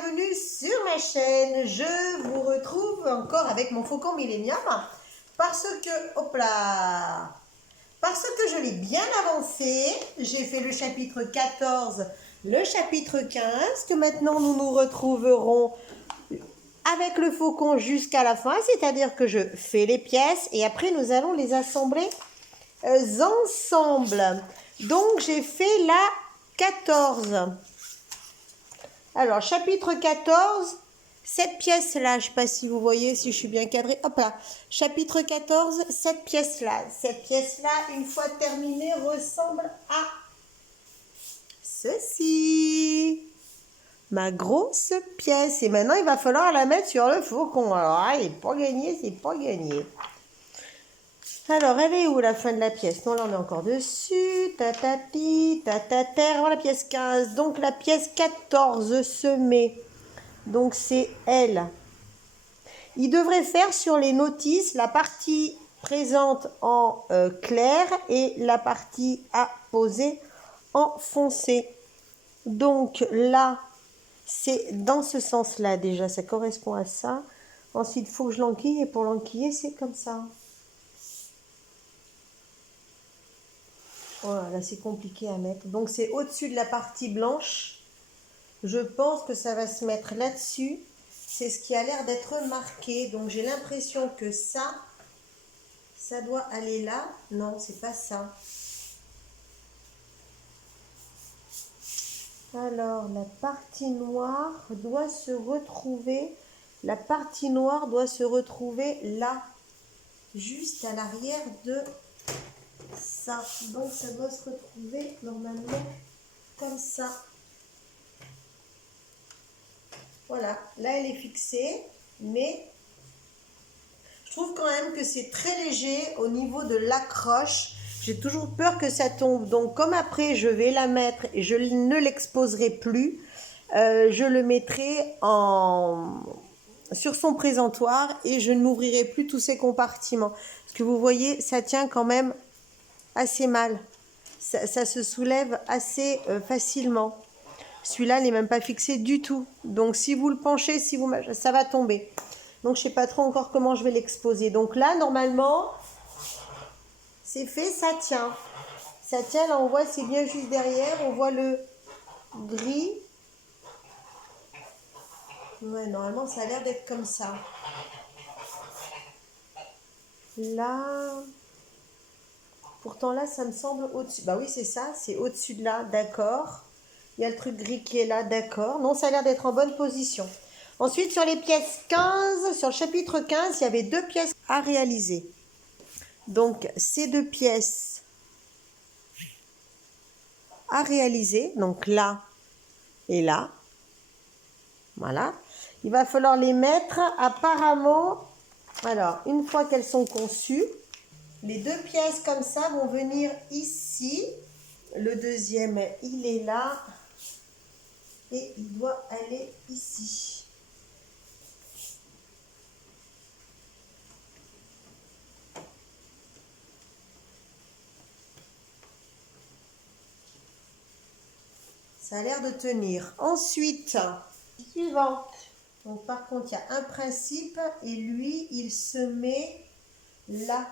bienvenue sur ma chaîne. Je vous retrouve encore avec mon faucon Millennium parce que, hop là, parce que je l'ai bien avancé. J'ai fait le chapitre 14, le chapitre 15, que maintenant nous nous retrouverons avec le faucon jusqu'à la fin, c'est-à-dire que je fais les pièces et après nous allons les assembler ensemble. Donc j'ai fait la 14. Alors, chapitre 14, cette pièce-là, je ne sais pas si vous voyez, si je suis bien cadrée. Hop là, chapitre 14, cette pièce-là. Cette pièce-là, une fois terminée, ressemble à ceci. Ma grosse pièce. Et maintenant, il va falloir la mettre sur le faucon. Alors, elle n'est pas gagnée, c'est pas gagné. Alors, elle est où la fin de la pièce? Non, là, on est encore dessus. Tatati, tatater. Voilà la pièce 15. Donc, la pièce 14 se met. Donc, c'est elle. Il devrait faire sur les notices la partie présente en clair et la partie à poser en foncé. Donc, là, c'est dans ce sens-là déjà. Ça correspond à ça. Ensuite, il faut que je l'enquille. Et pour l'enquiller, c'est comme ça. Voilà, là c'est compliqué à mettre. Donc c'est au-dessus de la partie blanche. Je pense que ça va se mettre là-dessus. C'est ce qui a l'air d'être marqué. Donc j'ai l'impression que ça doit aller là. Non, c'est pas ça. Alors la partie noire doit se retrouver. La partie noire doit se retrouver là. Juste à l'arrière de ça. Donc ça doit se retrouver normalement comme ça. Voilà, là elle est fixée, mais je trouve quand même que c'est très léger au niveau de l'accroche. J'ai toujours peur que ça tombe, donc comme après je vais la mettre et je ne l'exposerai plus, je le mettrai sur son présentoir et je n'ouvrirai plus tous ces compartiments. Parce que vous voyez, ça tient quand même assez mal. Ça se soulève assez facilement. Celui-là n'est même pas fixé du tout. Donc, si vous le penchez, ça va tomber. Donc, je ne sais pas trop encore comment je vais l'exposer. Donc là, normalement, c'est fait, ça tient. Ça tient, là, on voit, c'est bien juste derrière. On voit le gris. Ouais, normalement, ça a l'air d'être comme ça. Là... Pourtant, là, ça me semble au-dessus. Bah oui, c'est ça, c'est au-dessus de là, d'accord. Il y a le truc gris qui est là, d'accord. Non, ça a l'air d'être en bonne position. Ensuite, sur les pièces 15, sur le chapitre 15, il y avait 2 pièces à réaliser. Donc, ces 2 pièces à réaliser, donc là et là. Voilà. Il va falloir les mettre apparemment. Alors, une fois qu'elles sont conçues, les 2 pièces comme ça vont venir ici. Le deuxième, il est là. Et il doit aller ici. Ça a l'air de tenir. Ensuite, suivant. Donc par contre, il y a un principe et lui, il se met là.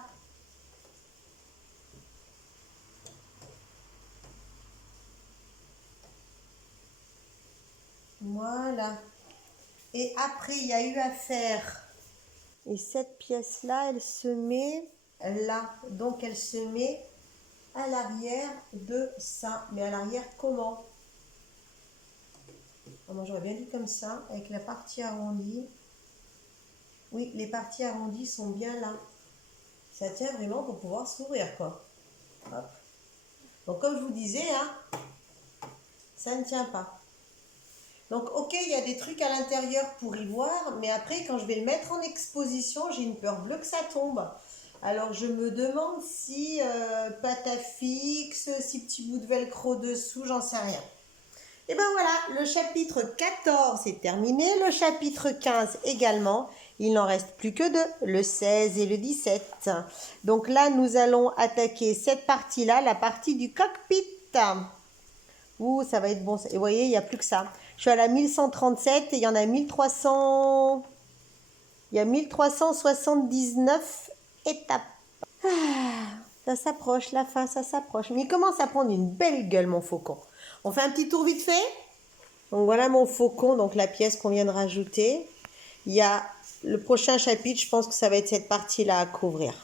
Voilà. Et après, il y a eu à faire. Et cette pièce-là, elle se met là. Donc, elle se met à l'arrière de ça. Mais à l'arrière, comment? Moi, j'aurais bien dit comme ça, avec la partie arrondie. Oui, les parties arrondies sont bien là. Ça tient vraiment pour pouvoir s'ouvrir, quoi. Hop. Donc, comme je vous disais, hein, ça ne tient pas. Donc, ok, il y a des trucs à l'intérieur pour y voir, mais après, quand je vais le mettre en exposition, j'ai une peur bleue que ça tombe. Alors, je me demande si pâte à fixe, si petit bout de velcro dessous, j'en sais rien. Et ben voilà, le chapitre 14 est terminé, le chapitre 15 également. Il n'en reste plus que 2, le 16 et le 17. Donc là, nous allons attaquer cette partie-là, la partie du cockpit. Ouh, ça va être bon. Et vous voyez, il n'y a plus que ça. Je suis à la 1137 et il y en a 1300... Il y a 1379 étapes. Ça s'approche, la fin, ça s'approche. Mais il commence à prendre une belle gueule, mon faucon. On fait un petit tour vite fait. Donc voilà mon faucon, donc la pièce qu'on vient de rajouter. Il y a le prochain chapitre, je pense que ça va être cette partie-là à couvrir.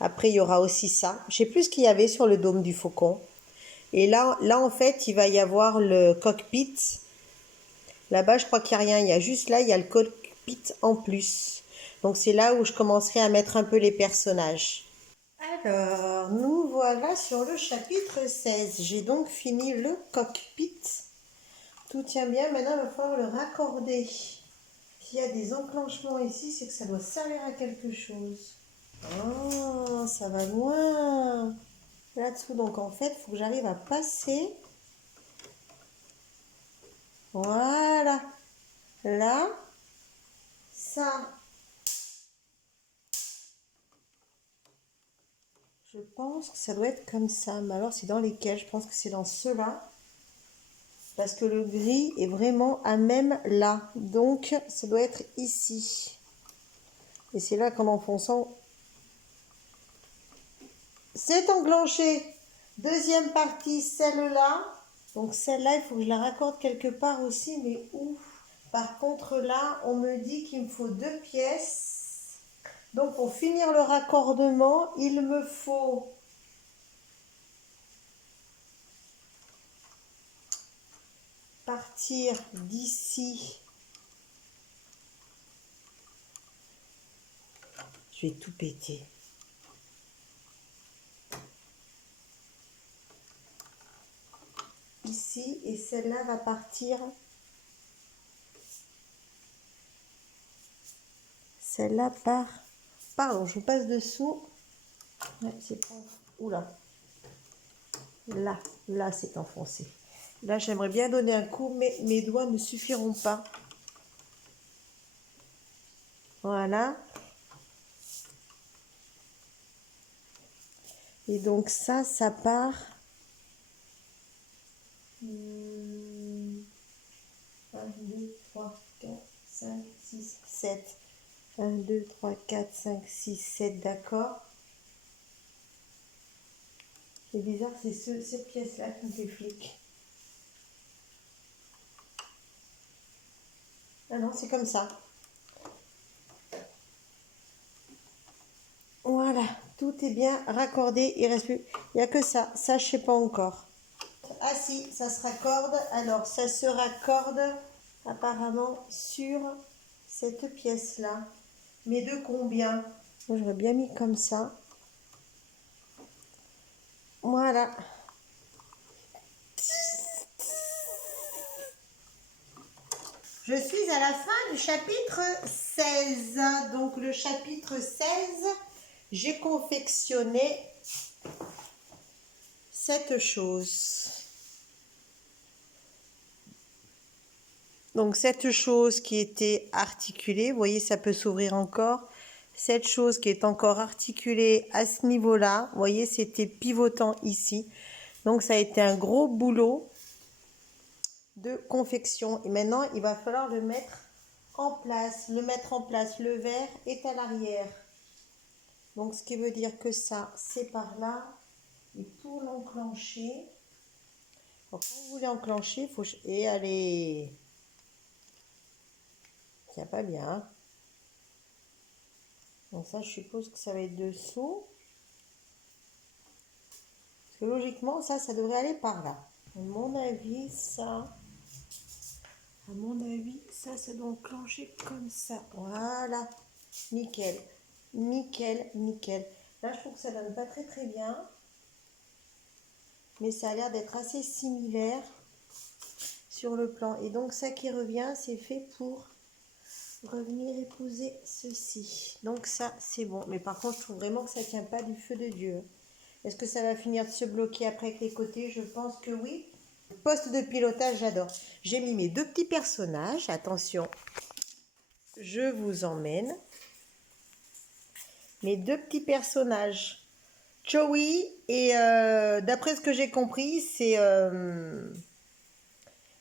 Après, il y aura aussi ça. Je ne sais plus ce qu'il y avait sur le dôme du faucon. Et là, en fait, il va y avoir le cockpit. Là-bas, je crois qu'il n'y a rien. Il y a juste là, il y a le cockpit en plus. Donc, c'est là où je commencerai à mettre un peu les personnages. Alors, nous voilà sur le chapitre 16. J'ai donc fini le cockpit. Tout tient bien. Maintenant, il va falloir le raccorder. S'il y a des enclenchements ici, c'est que ça doit servir à quelque chose. Oh, ça va loin. Là-dessous, donc en fait, il faut que j'arrive à passer. Voilà. Là, ça. Je pense que ça doit être comme ça. Mais alors, c'est dans lesquels? Je pense que c'est dans ceux-là. Parce que le gris est vraiment à même là. Donc, ça doit être ici. Et c'est là qu'en enfonçant, c'est enclenché. Deuxième partie, celle-là. Donc, celle-là, il faut que je la raccorde quelque part aussi. Mais où? Par contre, là, on me dit qu'il me faut 2 pièces. Donc, pour finir le raccordement, il me faut partir d'ici. Je vais tout péter. Ici, et celle-là va partir. Celle-là part. Pardon, je passe dessous. Ouais, c'est pas. Oula. Là, c'est enfoncé. Là, j'aimerais bien donner un coup, mais mes doigts ne suffiront pas. Voilà. Et donc ça part. 1, 2, 3, 4, 5, 6, 7. 1, 2, 3, 4, 5, 6, 7, d'accord. C'est bizarre, c'est cette pièce-là qui me fait flic. Ah non, c'est comme ça. Voilà, tout est bien raccordé, il reste plus. Il n'y a que ça, je sais pas encore. Ah si, ça se raccorde. Alors, ça se raccorde apparemment sur cette pièce-là. Mais de combien? Moi, j'aurais bien mis comme ça. Voilà. Je suis à la fin du chapitre 16. Donc, le chapitre 16, j'ai confectionné cette chose. Donc, cette chose qui était articulée, vous voyez, ça peut s'ouvrir encore. Cette chose qui est encore articulée à ce niveau-là, vous voyez, c'était pivotant ici. Donc, ça a été un gros boulot de confection. Et maintenant, il va falloir le mettre en place. Le verre est à l'arrière. Donc, ce qui veut dire que ça, c'est par là. Et pour l'enclencher, quand vous voulez enclencher, il faut... Et allez... Tiens pas bien. Hein. Donc ça, je suppose que ça va être dessous. Parce que logiquement, ça devrait aller par là. À mon avis, ça doit enclencher comme ça. Voilà. Nickel. Nickel, nickel. Là, je trouve que ça donne pas très très bien. Mais ça a l'air d'être assez similaire sur le plan. Et donc, ça qui revient, c'est fait pour revenir épouser ceci. Donc ça, c'est bon. Mais par contre, je trouve vraiment que ça tient pas du feu de Dieu. Est-ce que ça va finir de se bloquer après avec les côtés? Je pense que oui. Poste de pilotage, j'adore. J'ai mis mes 2 petits personnages. Attention, je vous emmène. Mes 2 petits personnages. Joey et d'après ce que j'ai compris, c'est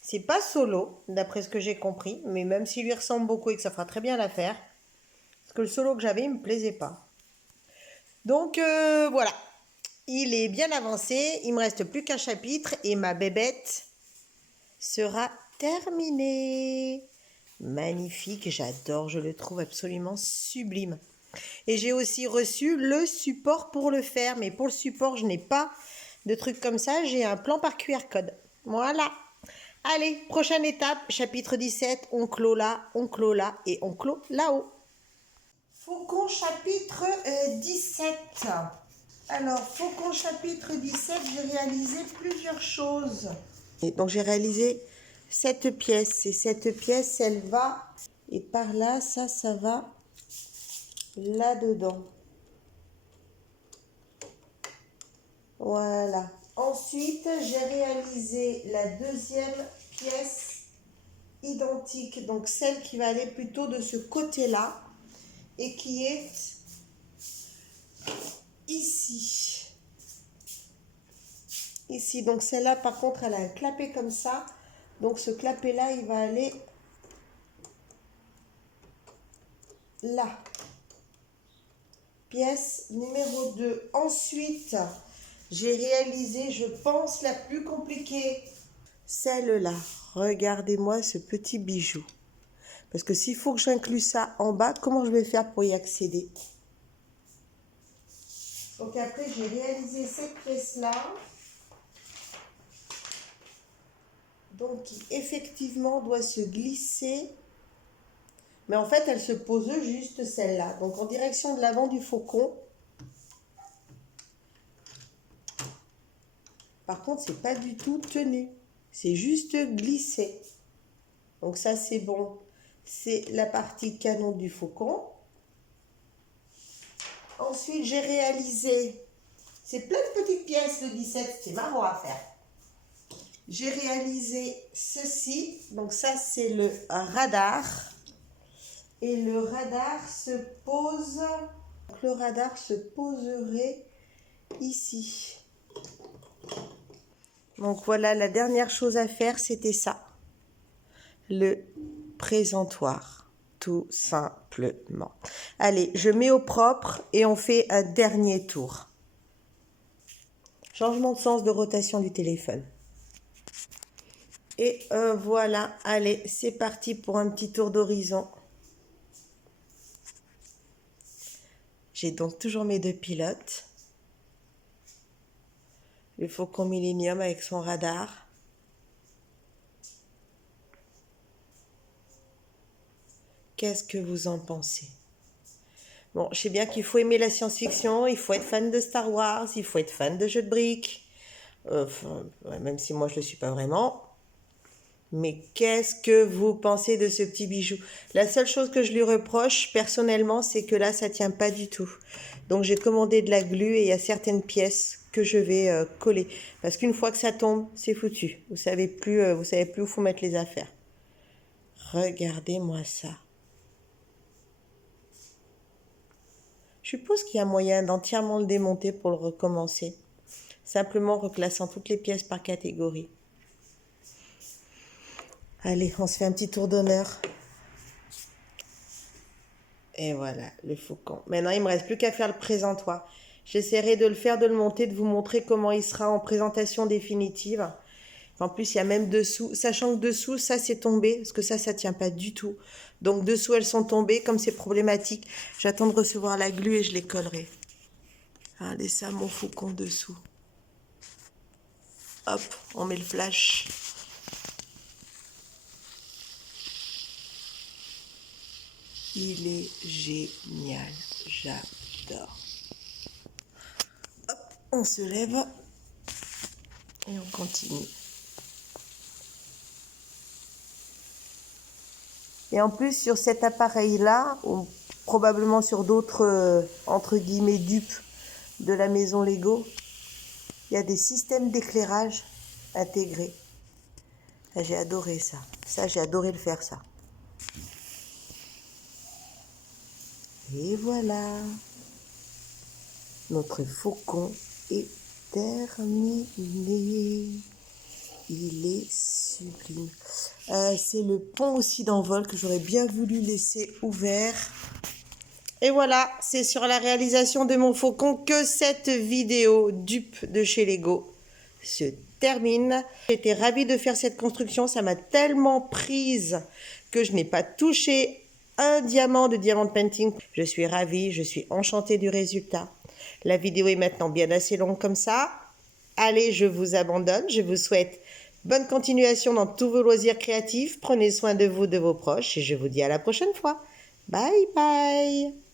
C'est pas solo, d'après ce que j'ai compris, mais même s'il lui ressemble beaucoup et que ça fera très bien l'affaire, parce que le solo que j'avais, il me plaisait pas. Donc voilà, il est bien avancé, il me reste plus qu'un chapitre et ma bébête sera terminée. Magnifique, j'adore, je le trouve absolument sublime. Et j'ai aussi reçu le support pour le faire, mais pour le support, je n'ai pas de truc comme ça, j'ai un plan par QR code. Voilà. Allez, prochaine étape, chapitre 17, on clôt là et on clôt là-haut. Faucon chapitre 17. Alors, Faucon chapitre 17, j'ai réalisé plusieurs choses. Et donc, j'ai réalisé cette pièce. Et cette pièce, elle va, et par là, ça va là-dedans. Voilà. Ensuite, j'ai réalisé la deuxième pièce identique, donc celle qui va aller plutôt de ce côté-là et qui est ici. Ici, donc celle-là, par contre, elle a un clapet comme ça. Donc ce clapet-là, il va aller là. Pièce numéro 2. Ensuite, j'ai réalisé, je pense, la plus compliquée. Celle-là. Regardez-moi ce petit bijou. Parce que s'il faut que j'inclue ça en bas, comment je vais faire pour y accéder? Donc après, j'ai réalisé cette pièce-là. Donc qui effectivement doit se glisser. Mais en fait, elle se pose juste celle-là. Donc en direction de l'avant du faucon. Par contre, c'est pas du tout tenu. C'est juste glissé. Donc ça, c'est bon. C'est la partie canon du faucon. Ensuite, j'ai réalisé... C'est plein de petites pièces, le 17. C'est marrant à faire. J'ai réalisé ceci. Donc ça, c'est le radar. Et le radar se pose... Le radar se poserait ici. Donc voilà, la dernière chose à faire, c'était ça. Le présentoir, tout simplement. Allez, je mets au propre et on fait un dernier tour. Changement de sens de rotation du téléphone. Et voilà, allez, c'est parti pour un petit tour d'horizon. J'ai donc toujours mes deux pilotes. Le Faucon Millenium avec son radar. Qu'est-ce que vous en pensez? Bon, je sais bien qu'il faut aimer la science-fiction, il faut être fan de Star Wars, il faut être fan de jeux de briques. Même si moi je ne le suis pas vraiment. Mais qu'est-ce que vous pensez de ce petit bijou? La seule chose que je lui reproche personnellement, c'est que là, ça ne tient pas du tout. Donc j'ai commandé de la glu et il y a certaines pièces que je vais coller. Parce qu'une fois que ça tombe, c'est foutu. Vous savez plus où il faut mettre les affaires. Regardez-moi ça. Je suppose qu'il y a moyen d'entièrement le démonter pour le recommencer. Simplement reclassant toutes les pièces par catégorie. Allez, on se fait un petit tour d'honneur. Et voilà, le faucon. Maintenant, il ne me reste plus qu'à faire le présentoir. J'essaierai de le faire, de le monter, de vous montrer comment il sera en présentation définitive. En plus, il y a même dessous. Sachant que dessous, ça, c'est tombé. Parce que ça ne tient pas du tout. Donc, dessous, elles sont tombées. Comme c'est problématique, j'attends de recevoir la glu et je les collerai. Allez, ça, mon faucon dessous. Hop, on met le flash. Il est génial. J'adore. Hop, on se lève. Et on continue. Et en plus, sur cet appareil-là, ou probablement sur d'autres, entre guillemets, dupes de la maison Lego, il y a des systèmes d'éclairage intégrés. J'ai adoré ça. Ça, j'ai adoré le faire, ça. Et voilà. Notre faucon est terminé. il est sublime. C'est le pont aussi d'envol que j'aurais bien voulu laisser ouvert. Et voilà, c'est sur la réalisation de mon faucon que cette vidéo dupe de chez Lego se termine. J'étais ravie de faire cette construction, ça m'a tellement prise que je n'ai pas touché un diamant de diamond painting. Je suis ravie, je suis enchantée du résultat. La vidéo est maintenant bien assez longue comme ça. Allez, je vous abandonne, je vous souhaite bonne continuation dans tous vos loisirs créatifs. Prenez soin de vous, de vos proches et je vous dis à la prochaine fois. Bye bye.